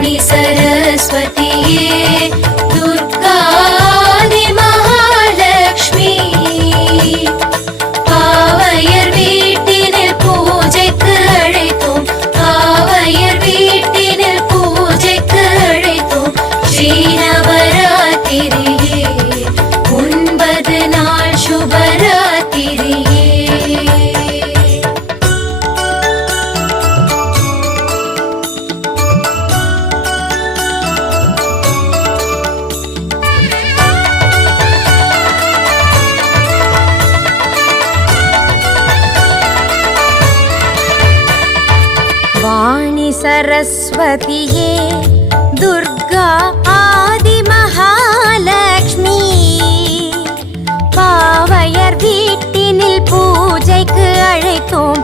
வாணி சரஸ்வதியே துர்காதி மகாலட்சுமி. பாவையர் வீட்டினில் பூஜைக்கு அழைத்தோம் பாவையர் வீட்டினில் பூஜைக்கு அழைத்தோம். ஸ்ரீ வாணி சரஸ்வதியே துர்கா ஆதிமகாலக்ஷ்மி பாவையர் வீட்டினில் பூஜைக்கு அழைத்தோம்